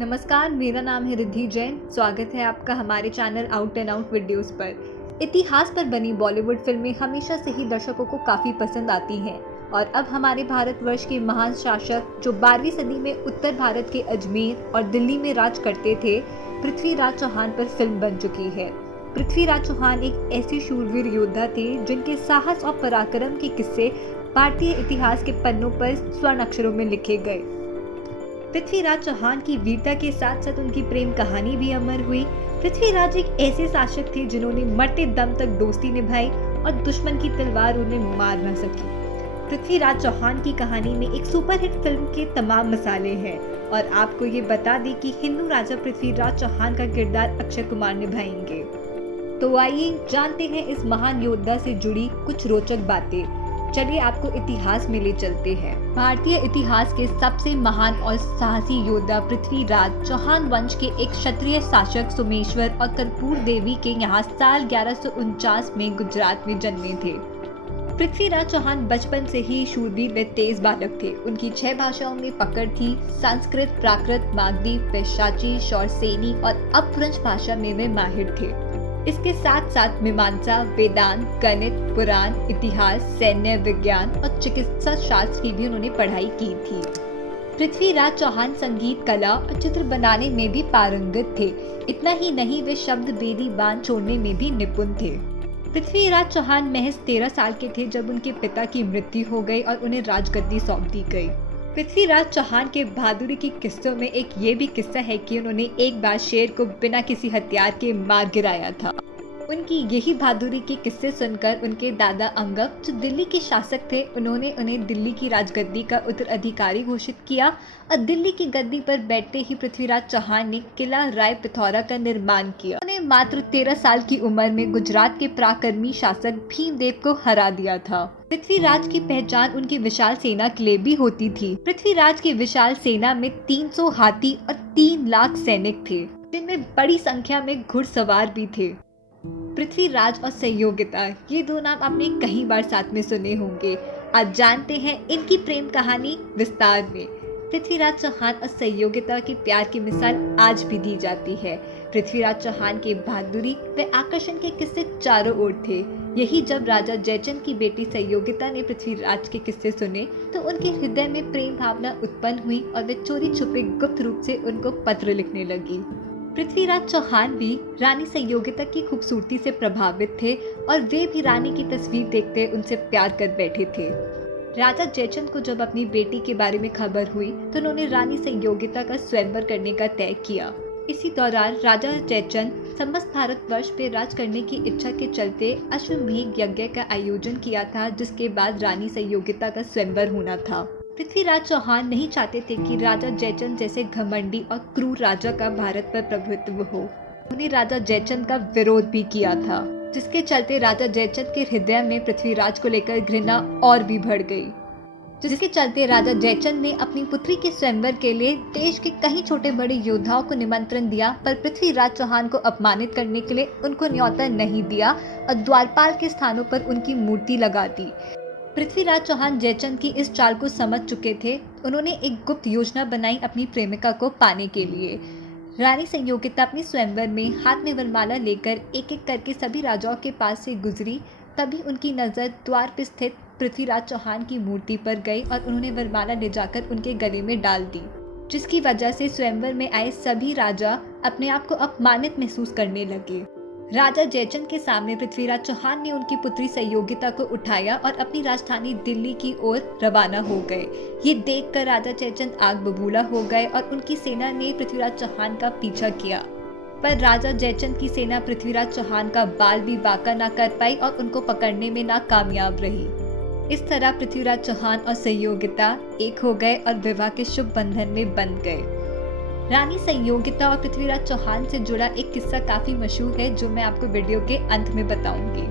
नमस्कार, मेरा नाम है रिद्धि जैन। स्वागत है आपका हमारे channel out and out videos पर। इतिहास पर बनी बॉलीवुड फिल्में हमेशा से ही दर्शकों को काफ़ी पसंद आती हैं और अब हमारे भारतवर्ष के महान शासक जो 12वीं सदी में उत्तर भारत के अजमेर और दिल्ली में राज करते थे, पृथ्वीराज चौहान पर फिल्म बन चुकी है। पृथ्वीराज चौहान एक ऐसे शूरवीर योद्धा थे जिनके साहस और पराक्रम के किस्से भारतीय इतिहास के पन्नों पर स्वर्ण अक्षरों में लिखे गए। पृथ्वीराज चौहान की वीरता के साथ साथ उनकी प्रेम कहानी भी अमर हुई। पृथ्वीराज एक ऐसे शासक थे जिन्होंने मरते दम तक दोस्ती निभाई और दुश्मन की तलवार उन्हें मार न सकी। पृथ्वीराज चौहान की कहानी में एक सुपरहिट फिल्म के तमाम मसाले हैं और आपको ये बता दें कि हिंदू राजा पृथ्वीराज चौहान का किरदार अक्षय कुमार निभाएंगे। तो आइए जानते हैं इस महान योद्धा से जुड़ी कुछ रोचक बातें। चलिए आपको इतिहास में ले चलते हैं। भारतीय इतिहास के सबसे महान और साहसी योद्धा पृथ्वीराज चौहान वंश के एक क्षत्रिय शासक सोमेश्वर और कर्पूर देवी के यहाँ साल 1149 में गुजरात में जन्मे थे। पृथ्वीराज चौहान बचपन से ही शूरवीर व तेज बालक थे। उनकी 6 भाषाओं में पकड़ थी। संस्कृत, प्राकृत, मागधी, पैशाची, शौरसेनी और अपभ्रंश भाषा में वे माहिर थे। इसके साथ साथ मीमांसा, वेदांत, गणित, पुराण, इतिहास, सैन्य विज्ञान और चिकित्सा शास्त्र की भी उन्होंने पढ़ाई की थी। पृथ्वीराज चौहान संगीत, कला और चित्र बनाने में भी पारंगत थे। इतना ही नहीं, वे शब्द बेदी बांध छोड़ने में भी निपुण थे। पृथ्वीराज चौहान महज 13 साल के थे जब उनके पिता की मृत्यु हो गई और उन्हें राजगद्दी सौंप दी गई। पृथ्वीराज चौहान के बहादुरी के किस्सों में एक ये भी किस्सा है कि उन्होंने एक बार शेर को बिना किसी हथियार के मार गिराया था। उनकी यही बहादुरी के किस्से सुनकर उनके दादा अंगद, जो दिल्ली के शासक थे, उन्होंने उन्हें दिल्ली की राजगद्दी का उत्तराधिकारी घोषित किया और दिल्ली की गद्दी पर बैठते ही पृथ्वीराज चौहान ने किला राय पिथौरा का निर्माण किया। उन्होंने मात्र 13 साल की उम्र में गुजरात के पराक्रमी शासक भीमदेव को हरा दिया था। पृथ्वीराज की पहचान उनकी विशाल सेना के लिए भी होती थी। पृथ्वीराज की विशाल सेना में 300 हाथी और 3 लाख सैनिक थे, जिनमें बड़ी संख्या में घुड़सवार भी थे। पृथ्वीराज और संयोगिता, ये दो नाम आपने कई बार साथ में सुने होंगे। आज जानते हैं इनकी प्रेम कहानी विस्तार में। पृथ्वीराज चौहान और संयोगिता के प्यार की मिसाल आज भी दी जाती है। पृथ्वीराज चौहान के बहादुरी व आकर्षण के किस्से चारों ओर थे। यही जब राजा जयचंद की बेटी संयोगिता ने पृथ्वीराज के किस्से सुने तो उनके हृदय में प्रेम भावना उत्पन्न हुई और वे चोरी छुपे गुप्त रूप से उनको पत्र लिखने लगी। पृथ्वीराज चौहान भी रानी संयोगिता की खूबसूरती से प्रभावित थे और वे भी रानी की तस्वीर देखते उनसे प्यार कर बैठे थे। राजा जयचंद को जब अपनी बेटी के बारे में खबर हुई तो उन्होंने रानी संयोगिता का स्वयंवर करने का तय किया। इसी दौरान राजा जयचंद समस्त भारतवर्ष पे राज करने की इच्छा के चलते अश्वमेध यज्ञ का आयोजन किया था, जिसके बाद रानी संयोगिता का स्वयंवर होना था। पृथ्वीराज चौहान नहीं चाहते थे कि राजा जयचंद जैसे घमंडी और क्रूर राजा का भारत पर प्रभुत्व हो। उन्होंने राजा जयचंद का विरोध भी किया था, जिसके चलते राजा जयचंद के हृदय में पृथ्वीराज को लेकर घृणा और भी बढ़ गई। जिसके चलते राजा जयचंद ने अपनी पुत्री के स्वयंवर के लिए देश के कई छोटे बड़े योद्धाओं को निमंत्रण दिया, पर पृथ्वीराज चौहान को अपमानित करने के लिए उनको न्योता नहीं दिया और द्वारपाल के स्थानों पर उनकी मूर्ति लगा दी। पृथ्वीराज चौहान जयचंद की इस चाल को समझ चुके थे। उन्होंने एक गुप्त योजना बनाई अपनी प्रेमिका को पाने के लिए। रानी संयोगिता अपने स्वयंवर में हाथ में वरमाला लेकर एक एक करके सभी राजाओं के पास से गुजरी। तभी उनकी नज़र द्वार पर स्थित पृथ्वीराज चौहान की मूर्ति पर गई और उन्होंने वरमाला ले जाकर उनके गले में डाल दी, जिसकी वजह से स्वयंवर में आए सभी राजा अपने आप को अपमानित महसूस करने लगे। राजा जयचंद के सामने पृथ्वीराज चौहान ने उनकी पुत्री संयोगिता को उठाया और अपनी राजधानी दिल्ली की ओर रवाना हो गए। ये देखकर राजा जयचंद आग बबूला हो गए और उनकी सेना ने पृथ्वीराज चौहान का पीछा किया, पर राजा जयचंद की सेना पृथ्वीराज चौहान का बाल भी बांका न कर पाई और उनको पकड़ने में नाकामयाब रही। इस तरह पृथ्वीराज चौहान और संयोगिता एक हो गए और विवाह के शुभ बंधन में बंध गए। रानी संयोगिता और पृथ्वीराज चौहान से जुड़ा एक किस्सा काफी मशहूर है, जो मैं आपको वीडियो के अंत में बताऊंगी।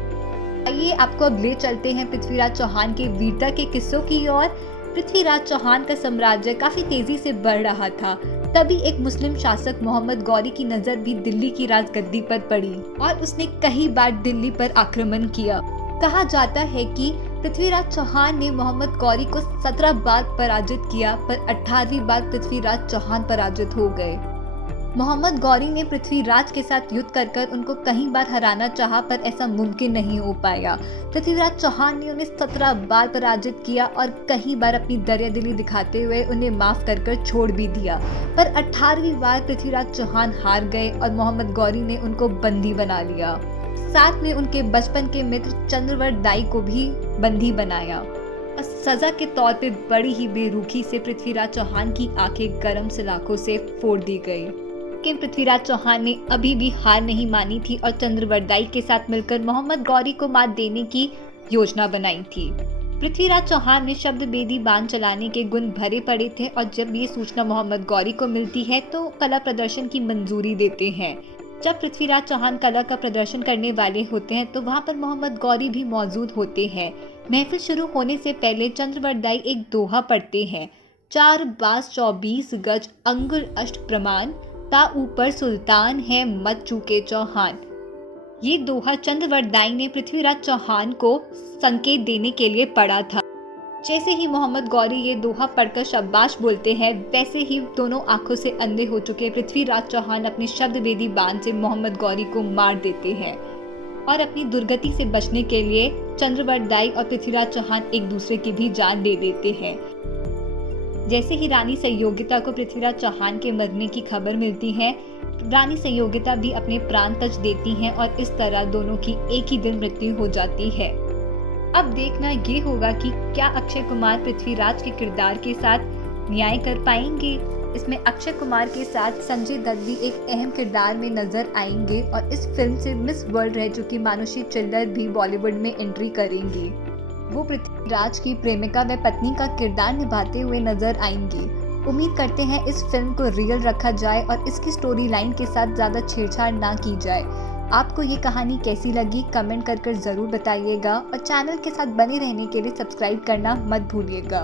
आइए आपको अब ले चलते हैं पृथ्वीराज चौहान के वीरता के किस्सों की ओर। पृथ्वीराज चौहान का साम्राज्य काफी तेजी से बढ़ रहा था। तभी एक मुस्लिम शासक मोहम्मद गौरी की नजर भी दिल्ली की राजगद्दी पर पड़ी और उसने कई बार दिल्ली पर आक्रमण किया। कहा जाता है कि पृथ्वीराज चौहान ने मोहम्मद गौरी को 17 बार पराजित किया, पर 18वीं बार पृथ्वीराज चौहान पराजित हो गए। मोहम्मद गौरी ने पृथ्वीराज के साथ युद्ध कर उनको कई बार हराना चाहा, पर ऐसा मुमकिन नहीं हो पाया। पृथ्वीराज चौहान ने उन्हें 17 बार पराजित किया और कई बार अपनी दरियादिली दिखाते हुए उन्हें माफ कर छोड़ भी दिया। पर 18वीं बार पृथ्वीराज चौहान हार गए और मोहम्मद गौरी ने उनको बंदी बना लिया। साथ में उनके बचपन के मित्र चंद्रवर्त दाई को भी बंदी बनाया और सजा के तौर पे बड़ी ही बेरुखी से पृथ्वीराज चौहान की आंखें गरम सलाखों से फोड़ दी गई। लेकिन पृथ्वीराज चौहान ने अभी भी हार नहीं मानी थी और चंद्रवर्त दाई के साथ मिलकर मोहम्मद गौरी को मात देने की योजना बनाई थी। पृथ्वीराज चौहान में शब्द बेदी बांध चलाने के गुण भरे पड़े थे और जब ये सूचना मोहम्मद गौरी को मिलती है तो कला प्रदर्शन की मंजूरी देते हैं। जब पृथ्वीराज चौहान कला का प्रदर्शन करने वाले होते हैं तो वहाँ पर मोहम्मद गौरी भी मौजूद होते हैं। महफिल शुरू होने से पहले चंद्रवर्त दाई एक दोहा पढ़ते हैं। 4 बास 24 गज अंगुल अष्ट प्रमाण, ता ऊपर सुल्तान है मत चूके चौहान। ये दोहा चंद्रवर्त दाई ने पृथ्वीराज चौहान को संकेत देने के लिए पढ़ा था। जैसे ही मोहम्मद गौरी ये दोहा पढ़कर शाबाश बोलते हैं, वैसे ही दोनों आंखों से अंधे हो चुके पृथ्वीराज चौहान अपने शब्द वेदी बाण से मोहम्मद गौरी को मार देते हैं और अपनी दुर्गति से बचने के लिए चंद्रवर्त दाई और पृथ्वीराज चौहान एक दूसरे की भी जान ले लेते हैं। जैसे ही रानी संयोगिता को पृथ्वीराज चौहान के मरने की खबर मिलती है, रानी संयोगिता भी अपने प्राण तज देती हैं और इस तरह दोनों की एक ही दिन मृत्यु हो जाती है। अब देखना ये होगा कि क्या अक्षय कुमार पृथ्वीराज के किरदार के साथ न्याय कर पाएंगे। इसमें अक्षय कुमार के साथ संजय दत्त भी एक अहम किरदार में नजर आएंगे और इस फिल्म से मिस वर्ल्ड रह चुकी मानुषी चिल्लर भी बॉलीवुड में एंट्री करेंगी। वो पृथ्वीराज की प्रेमिका व पत्नी का किरदार निभाते हुए नजर आएंगी। उम्मीद करते हैं इस फिल्म को रियल रखा जाए और इसकी स्टोरी लाइन के साथ ज़्यादा छेड़छाड़ ना की जाए। आपको ये कहानी कैसी लगी कमेंट कर ज़रूर बताइएगा और चैनल के साथ बने रहने के लिए सब्सक्राइब करना मत भूलिएगा।